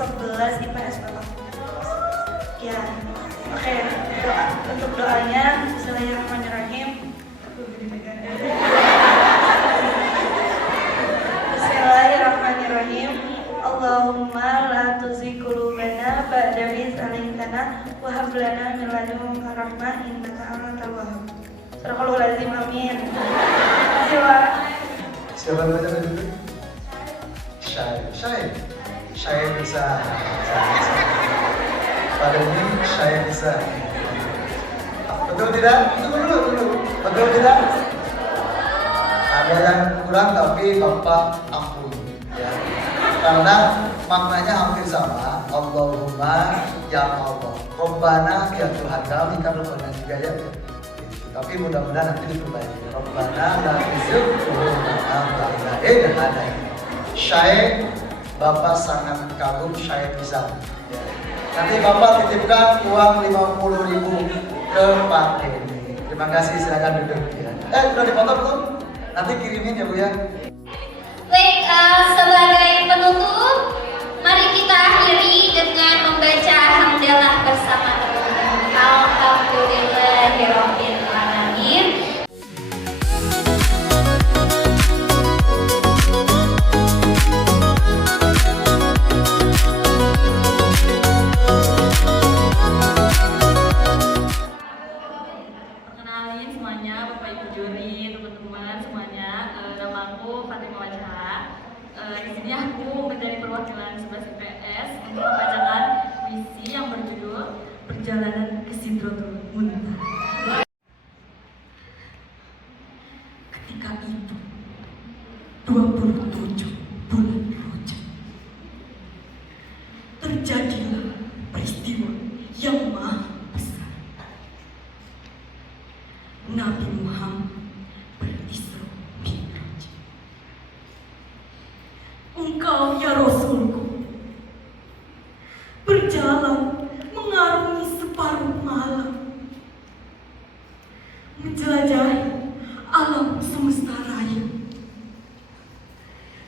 11 IPS Bapak. Ya, oke. Untuk doanya, Bismillahirrahmanirrahim. Bismillahirrahmanirrahim. Allahumma la tuzigh qulubana ba'da idh hadaytana wa hab lana min ladunka rahmah innaka antal wahhab. Sadaqallahul azim. Amin. Siapa namanya tadi? Syai bisa. Pada ini Syai bisa. Betul tidak? Tunggu dulu. Betul tidak? Ada yang kurang tapi Bapak ampun ya. Karena maknanya hampir sama. Allahumma ya Allah. Rabbana ya Tuhan kami, kan Rabbana juga ya. Tapi mudah-mudahan nanti diperbaiki. Rabbana la tuzigh qulubana ba'da idh hadaytana. Syai, Bapak sangat kagum Syai bisa. Ya. Nanti Bapak titipkan uang 50.000 ke Pak Denny. Terima kasih, silakan duduk ya. Udah dipotong belum? Nanti kirimin ya Bu ya. Baik, sebagai penutup, mari kita akhiri dengan membaca hamdalah bersama teman-teman. Alhamdulillahirabbil alamin. Perkenalin semuanya, Bapak Ibu juri, teman-teman semuanya. Nama aku Fatimah Wajah. Di sini aku menjadi perwakilan 11 IPS untuk membacakan puisi yang berjudul Perjalanan ke Sidratul Muntaha. Ketika itu 27 bulan Rajab, terjadilah peristiwa yang maha besar. Nabi Muhammad berisra Mi'raj. Engkau ya Rasulku berjalan mengarungi separuh malam, menjelajahi alam semesta raya,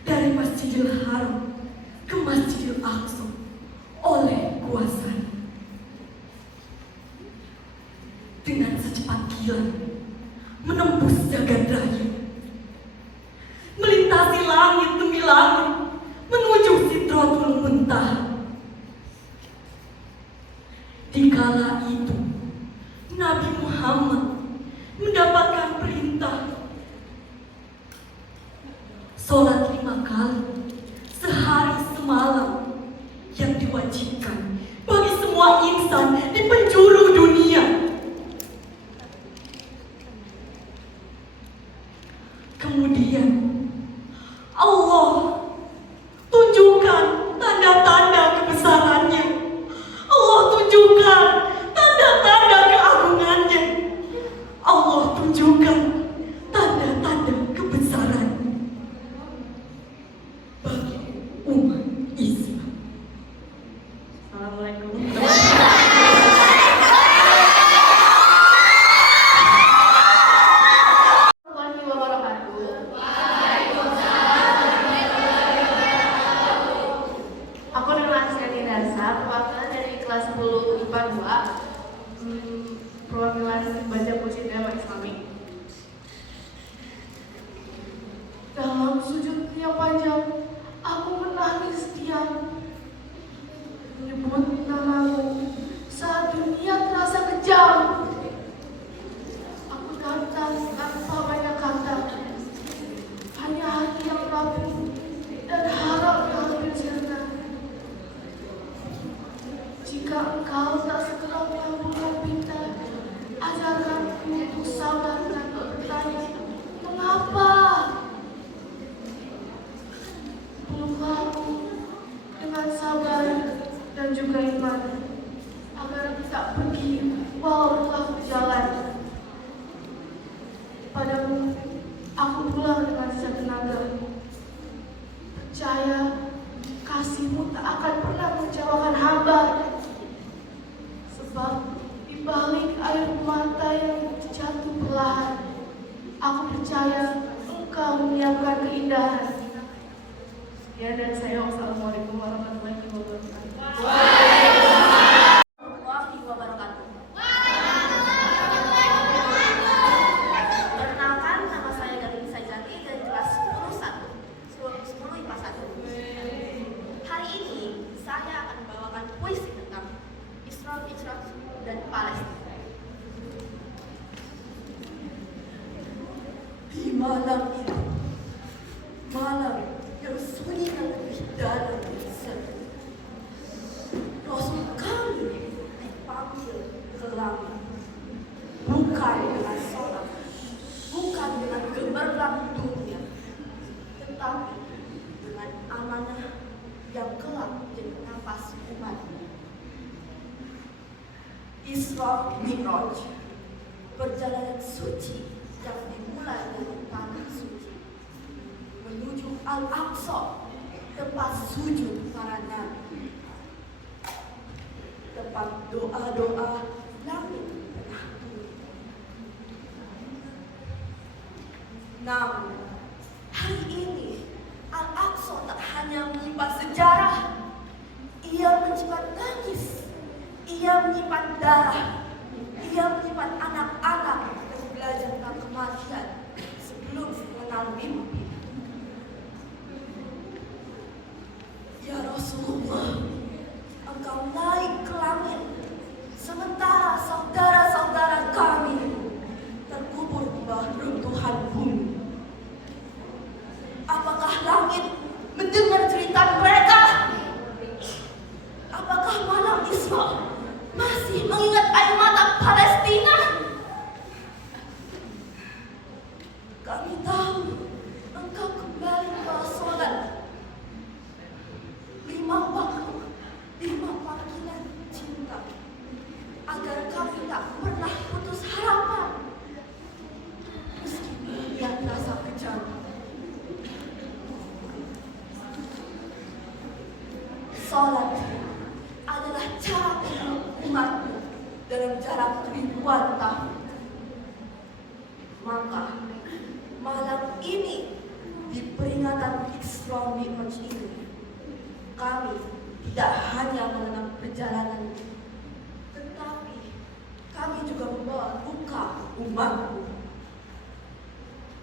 dari Masjidil Haram ke Masjidil Aqsa oleh kuasanya. Dengan secepat kilat menembus jagat raya, melintasi langit demi langit, menuju Sidratul Muntaha. Di kala itu, Nabi Muhammad mendapatkan perintah sholat 5 kali sehari semalam yang diwajibkan bagi semua insan di penjuru dunia. Kemudian Allah tunjukkan tanda-tanda kebesarannya. Allah tunjukkan tanda-tanda keagungannya. Allah tunjukkan tanda-tanda kebesaran bagi umat Islam. Assalamualaikum. Aku nama Asyani Darsa, perwakilan dari kelas 10 IPA 2, perwakilan baca puisi tema Islami. Dalam sujud yang panjang, aku menangis diam, menyebut namamu saat dunia terasa kejam. Aku datang tanpa banyak kata, hanya hati yang rapuh dan harap yang hampir sirna. Jika engkau tak segera menyambungkan pinta, ajarkanku untuk sabar dan bertanya, mengapa? Peluklah aku dengan sabar dan juga iman, agar aku tak pergi walau telah berjalan. Padamu, aku pulang dengan setenaga. Percaya, kasihmu tak akan pernah mengecewakan hamba. Sebab di balik air mata yang jatuh perlahan, aku percaya engkau menyiapkan keindahan. Ya, dan saya wassalamualaikum warahmatullahi wabarakatuh. dengan puisi tentang Islam dan Palestina. Di malam itu, malam yang sunyi dan lebih dalam dari sepi, Rasul kami dipanggil ke langit, bukan dengan sholat, bukan dengan gemerlap dunia, tetapi dengan amanah yang kelak menjadi nafas umatnya. Isra Mi'raj, perjalanan suci yang dimulai dari tanah suci menuju Al-Aqsa, tempat sujud para nabi, tempat doa-doa langit tengah bumi. Namun hari ini Al-Aqsa tak hanya menyimpan sejarah, ia menyimpan tangis, ia menyimpan darah, ia menyimpan anak-anak yang belajar tentang kematian sebelum mengenal mimpi. Ya Rasulullah, engkau naik ke langit, sementara saudara-saudara kami terkubur di bawah runtuhan bumi. Apakah langit mendengar cerita mereka? Apakah malam Isra masih mengingat air mata Palestina? Kami tahu engkau kembali bersolat 5 waktu, 5 panggilan cinta, agar kami tak pernah putus harapan meski melihat rasa kejam. Salat adalah cara peluk umatmu dalam jarak ribuan tahun. Maka malam ini di peringatan Isra Mi'raj ini, kami tidak hanya mengenang perjalanan, tetapi kami juga membawa duka umatmu.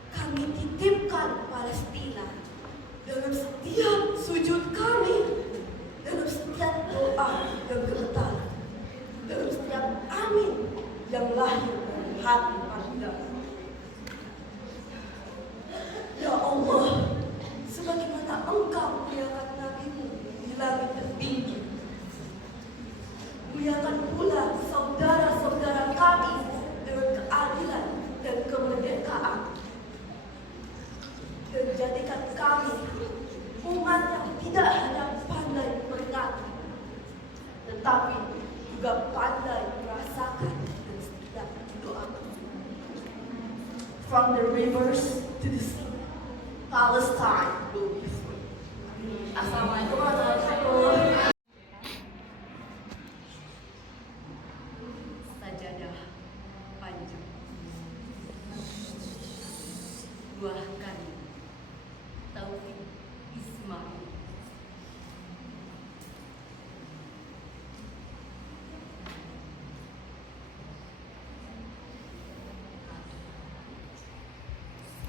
Kami titipkan Palestina dalam setiap sujud kami, dalam setiap doa yang gemetar, dalam setiap amin yang lahir dari hati Anda. Ya Allah, sebagaimana Engkau muliakan Nabi-Mu di langit tertinggi, muliakan pula saudara-saudara kami dengan keadilan dan kemerdekaan, dan jadikan kami umat yang tidak hanya pandai peringati, tetapi juga pandai merasakan dan setia doakan. From the rivers to the sea, Palestine will be free. Assalamualaikum warahmatullahi wabarakatuh. Sajadah panjang, buahkan Taufik Ismail.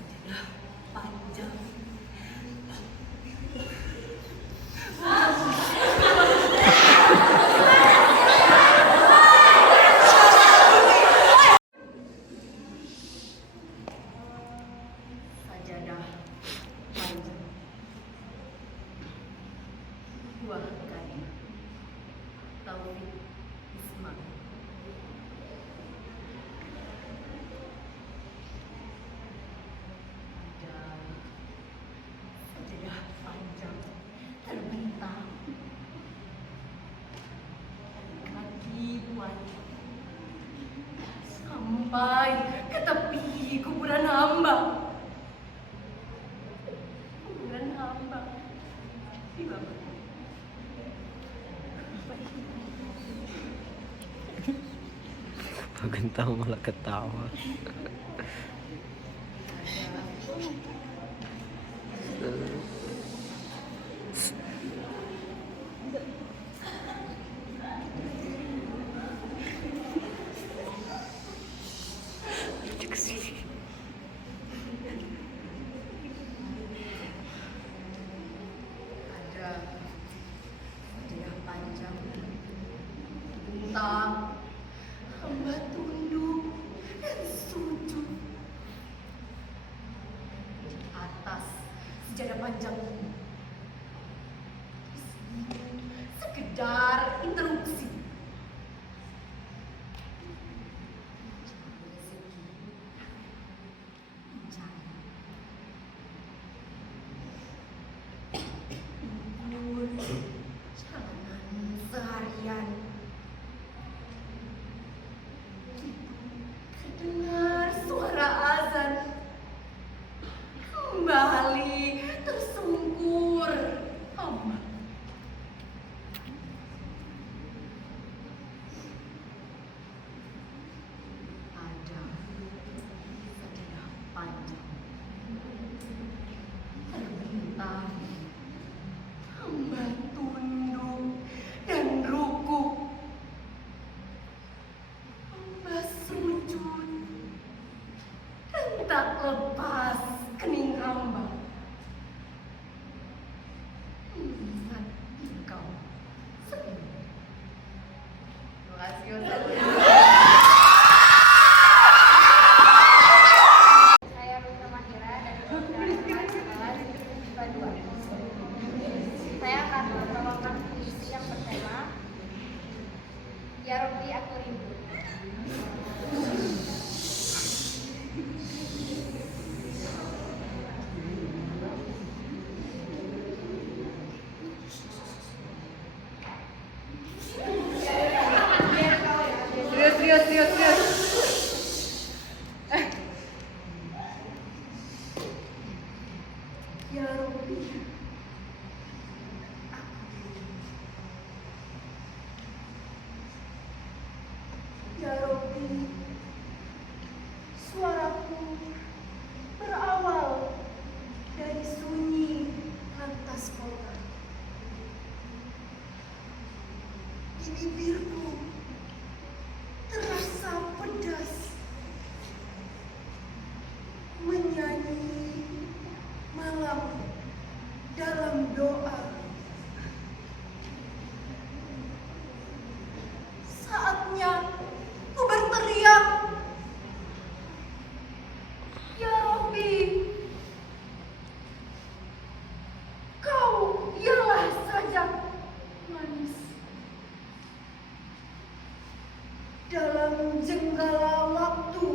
Sajadah panjang, sajadah panjang, buahkan Taufik Ismail. Sajadah panjang terbentang kaki buaya sampai ke tepi kuburan hamba. Kuburan hamba di bawah. Gentang malah ketawa. Ada sajadah panjang terbentang. Hamba tunduk dan sujud atas sejadah panjangmu. Sekedar interupsi. Jalanan seharian. Terdengar suara azan. Kembali tersungkur hamba. Ada sejadah panjang terbentang. Hamba tunduk dan rukuk. Hamba sujud dan tak lepas kening hamba. Saat engkau sepi. Terima kasih Ustaz. Saya Rita Mahira dari Sekolah IPA 2. Saya akan membawakan puisi yang bertema Ya Rabbi Aku Rindu. Ya Rabbi, Ya Rabbi, suaraku berawal dari sunyi lantas kota. Di bibirku terasa pedas menyanyi malam dalam doa. Saatnya ku berteriak, Ya Rabbi, Kau ialah saja manis. Dalam jenggala waktu,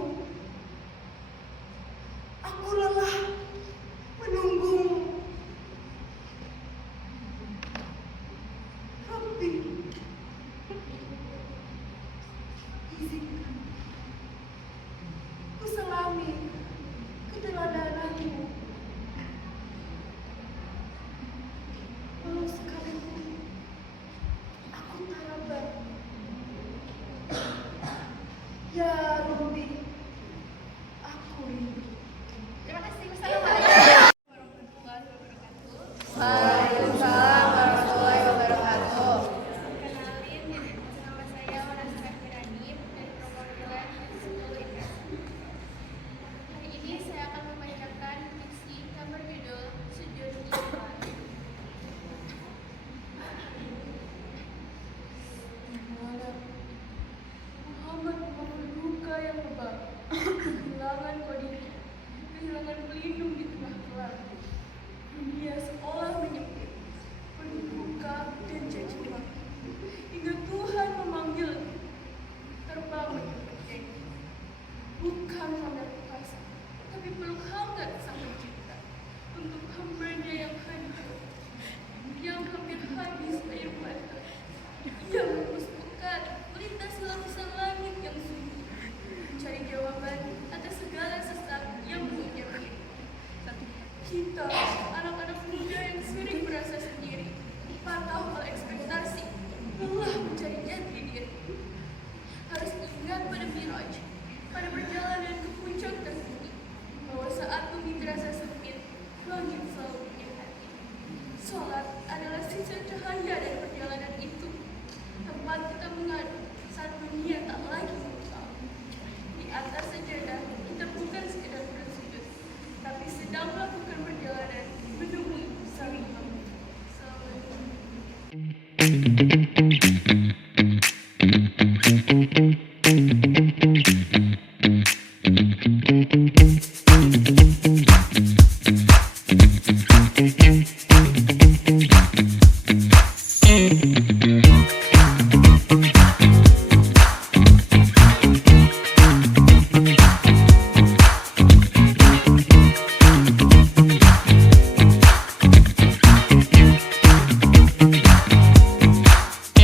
aku lelah menunggumu. Rabbi, izinkan ku selami keteladananmu. Walau sekalipun aku tarabat. Ya Rabbi, aku rindu. Terima kasih. Wassalamualaikum warahmatullahi wabarakatuh. Waalaikumsalam warahmatullahi wabarakatuh.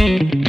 Hehehe